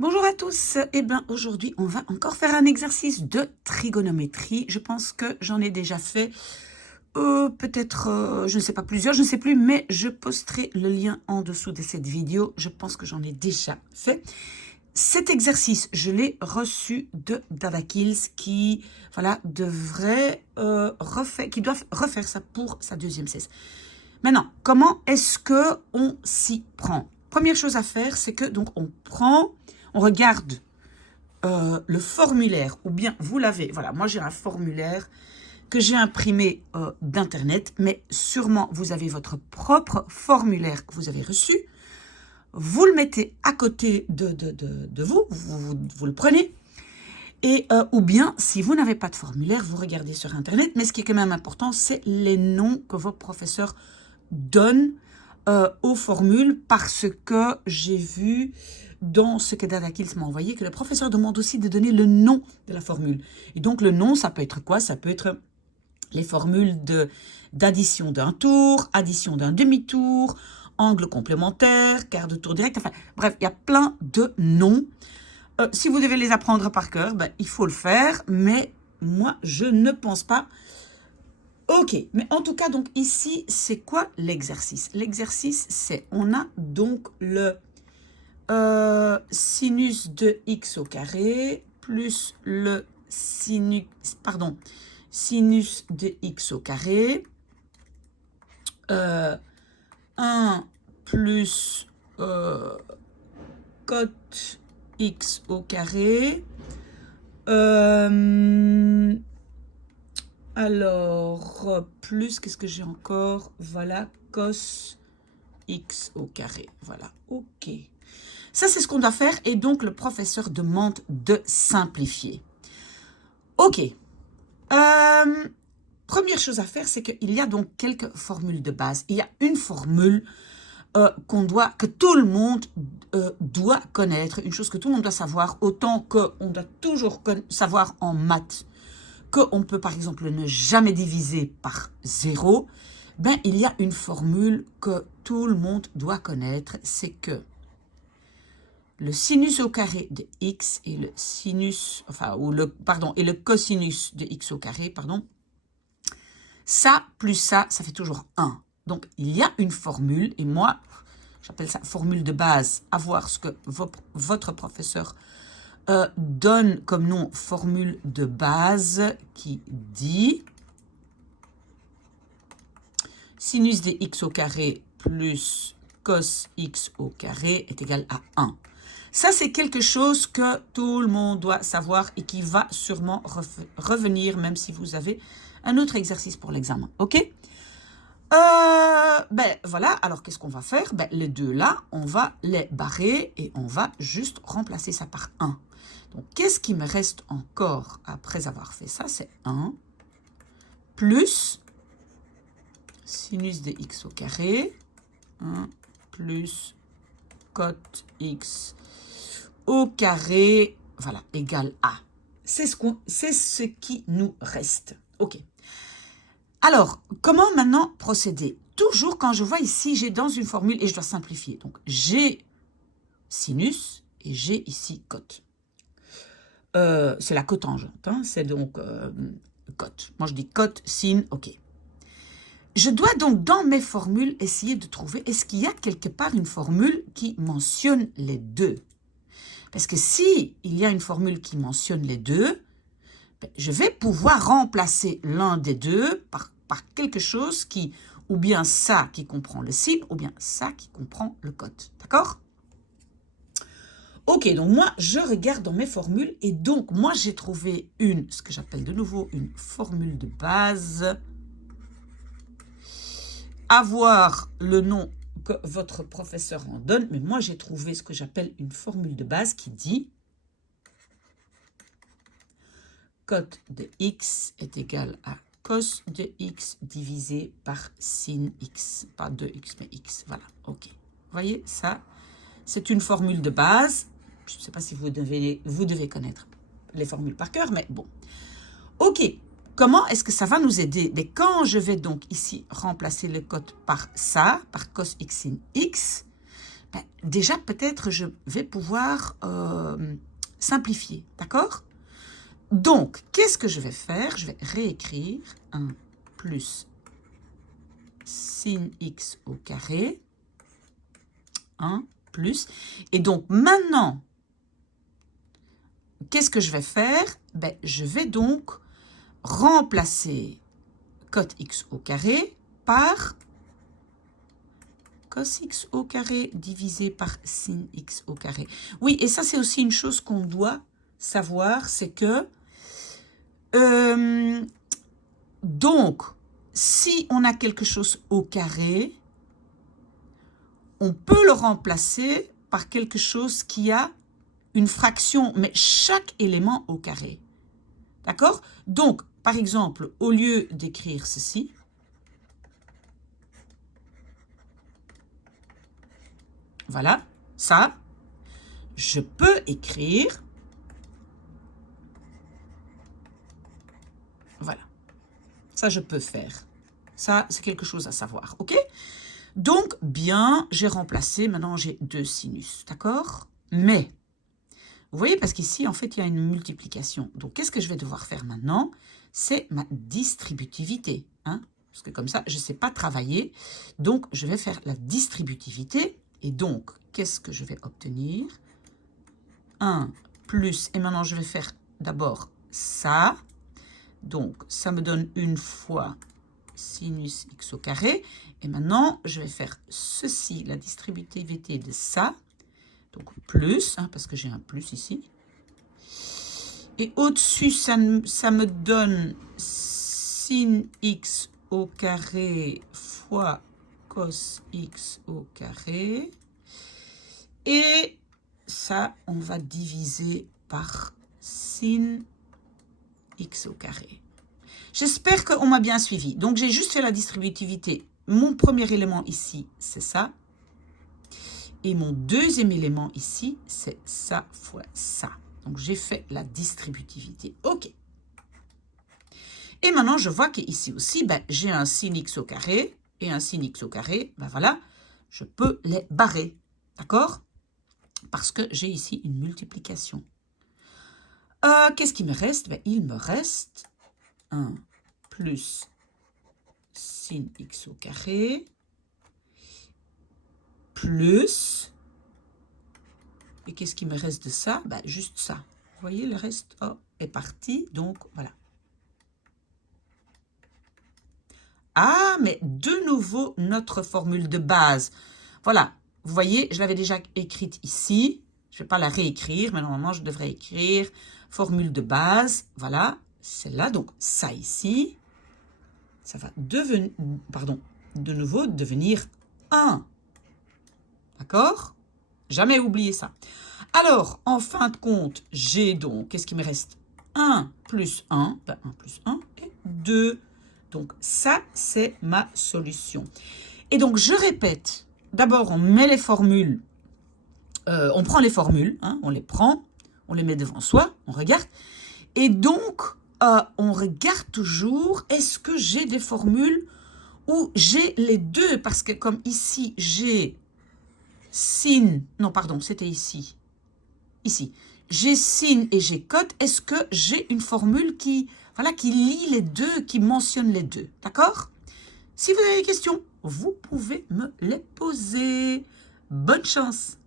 Bonjour à tous, eh bien aujourd'hui on va encore faire un exercice de trigonométrie. Je pense que j'en ai déjà fait peut-être, je ne sais pas plusieurs, je ne sais plus, mais je posterai le lien en dessous de cette vidéo. Je pense que j'en ai déjà fait. Cet exercice, je l'ai reçu de Dada Kills qui, voilà, qui doit refaire ça pour sa deuxième cesse. Maintenant, comment est-ce que on s'y prend? Première chose à faire, c'est que donc on regarde le formulaire, ou bien vous l'avez, voilà, moi j'ai un formulaire que j'ai imprimé d'internet, mais sûrement vous avez votre propre formulaire que vous avez reçu, vous le mettez à côté de vous le prenez, et ou bien si vous n'avez pas de formulaire, vous regardez sur internet, mais ce qui est quand même important, c'est les noms que vos professeurs donnent aux formules, parce que j'ai vu dans ce que Dada Kills m'a envoyé que le professeur demande aussi de donner le nom de la formule. Et donc le nom, ça peut être quoi? Ça peut être les formules d'addition d'un tour, addition d'un demi-tour, angle complémentaire, quart de tour direct, enfin bref, il y a plein de noms. Si vous devez les apprendre par cœur, ben, il faut le faire, mais moi je ne pense pas. Ok, mais en tout cas, donc ici, c'est quoi l'exercice? L'exercice, c'est, on a donc le sinus de x au carré plus le sinus de x au carré, 1 plus cot x au carré, alors, plus, qu'est-ce que j'ai encore? Voilà, cos x au carré. Voilà, ok. Ça, c'est ce qu'on doit faire. Et donc, le professeur demande de simplifier. Ok. Première chose à faire, c'est qu'il y a donc quelques formules de base. Il y a une formule que tout le monde doit connaître, une chose que tout le monde doit savoir, autant qu'on doit toujours savoir en maths qu'on peut par exemple ne jamais diviser par 0, ben il y a une formule que tout le monde doit connaître, c'est que le sinus au carré de x et le sinus, et le cosinus de x au carré, ça plus ça fait toujours 1. Donc il y a une formule, et moi j'appelle ça formule de base, à voir ce que votre professeur donne comme nom formule de base qui dit sinus de x au carré plus cos x au carré est égal à 1. Ça, c'est quelque chose que tout le monde doit savoir et qui va sûrement revenir, même si vous avez un autre exercice pour l'examen. OK? Ben voilà, alors qu'est-ce qu'on va faire? Ben, les deux là, on va les barrer et on va juste remplacer ça par 1. Donc, qu'est-ce qui me reste encore après avoir fait ça? C'est 1 plus sinus de x au carré, 1 plus cot x au carré, voilà, égale a. C'est ce qui nous reste. OK. Alors, comment maintenant procéder? Toujours quand je vois ici, j'ai dans une formule et je dois simplifier. Donc, j'ai sinus et j'ai ici cot. C'est la cotangente, hein, c'est donc cot. Moi, je dis cot, sin, ok. Je dois donc, dans mes formules, essayer de trouver, est-ce qu'il y a quelque part une formule qui mentionne les deux? Parce que si il y a une formule qui mentionne les deux, ben, je vais pouvoir remplacer l'un des deux par quelque chose qui, ou bien ça qui comprend le sin, ou bien ça qui comprend le cot. D'accord? Ok, donc moi, je regarde dans mes formules et donc moi, j'ai trouvé ce que j'appelle de nouveau une formule de base. Avoir le nom que votre professeur en donne, mais moi, j'ai trouvé ce que j'appelle une formule de base qui dit cot de x est égal à cos de x divisé par sin x. Pas 2x, mais x. Voilà, ok. Vous voyez, ça, c'est une formule de base. Je ne sais pas si vous devez connaître les formules par cœur, mais bon. Ok, comment est-ce que ça va nous aider? Mais quand je vais donc ici remplacer le cot par ça, par cos x sin x, ben, déjà peut-être je vais pouvoir simplifier, d'accord? Donc, qu'est-ce que je vais faire? Je vais réécrire 1 plus sin x au carré, 1 plus, et donc maintenant, qu'est-ce que je vais faire? Ben, je vais donc remplacer cot x au carré par cos x au carré divisé par sin x au carré. Oui, et ça, c'est aussi une chose qu'on doit savoir, c'est que donc, si on a quelque chose au carré, on peut le remplacer par quelque chose qui a une fraction, mais chaque élément au carré. D'accord? Donc, par exemple, au lieu d'écrire ceci, voilà, ça, je peux écrire, voilà, ça je peux faire. Ça, c'est quelque chose à savoir, ok? Donc, bien, j'ai remplacé, maintenant j'ai 2 sinus, d'accord? Mais, vous voyez, parce qu'ici, en fait, il y a une multiplication. Donc, qu'est-ce que je vais devoir faire maintenant? C'est ma distributivité, hein? Parce que comme ça, je ne sais pas travailler. Donc, je vais faire la distributivité. Et donc, qu'est-ce que je vais obtenir? 1 plus, et maintenant, je vais faire d'abord ça. Donc, ça me donne une fois sinus x au carré. Et maintenant, je vais faire ceci, la distributivité de ça. Donc, plus, hein, parce que j'ai un plus ici. Et au-dessus, ça me donne sin x au carré fois cos x au carré. Et ça, on va diviser par sin x au carré. J'espère qu'on m'a bien suivi. Donc, j'ai juste fait la distributivité. Mon premier élément ici, c'est ça. Et mon deuxième élément ici, c'est ça fois ça. Donc, j'ai fait la distributivité. OK. Et maintenant, je vois qu'ici aussi, ben, j'ai un sin x au carré et un sin x au carré. Ben voilà, je peux les barrer. D'accord? Parce que j'ai ici une multiplication. Qu'est-ce qui me reste? Ben, il me reste 1 plus sin x au carré plus, et qu'est-ce qui me reste de ça? Ben, juste ça. Vous voyez, le reste est parti, donc voilà. Ah, mais de nouveau, notre formule de base. Voilà, vous voyez, je l'avais déjà écrite ici. Je ne vais pas la réécrire, mais normalement, je devrais écrire formule de base. Voilà, celle-là, donc ça ici. Ça va devenir, pardon, de nouveau devenir 1. D'accord? Jamais oublier ça. Alors, en fin de compte, j'ai donc, qu'est-ce qui me reste? 1 plus 1, ben 1 plus 1 et 2. Donc, ça, c'est ma solution. Et donc, je répète, d'abord, on met les formules, on prend les formules, hein, on les prend, on les met devant soi, on regarde. Et donc, on regarde toujours, est-ce que j'ai des formules où j'ai les deux? Parce que comme ici, j'ai sin, non, pardon, c'était ici. Ici, j'ai sin et j'ai cot. Est-ce que j'ai une formule qui, voilà, qui lie les deux, qui mentionne les deux? D'accord? Si vous avez des questions, vous pouvez me les poser. Bonne chance!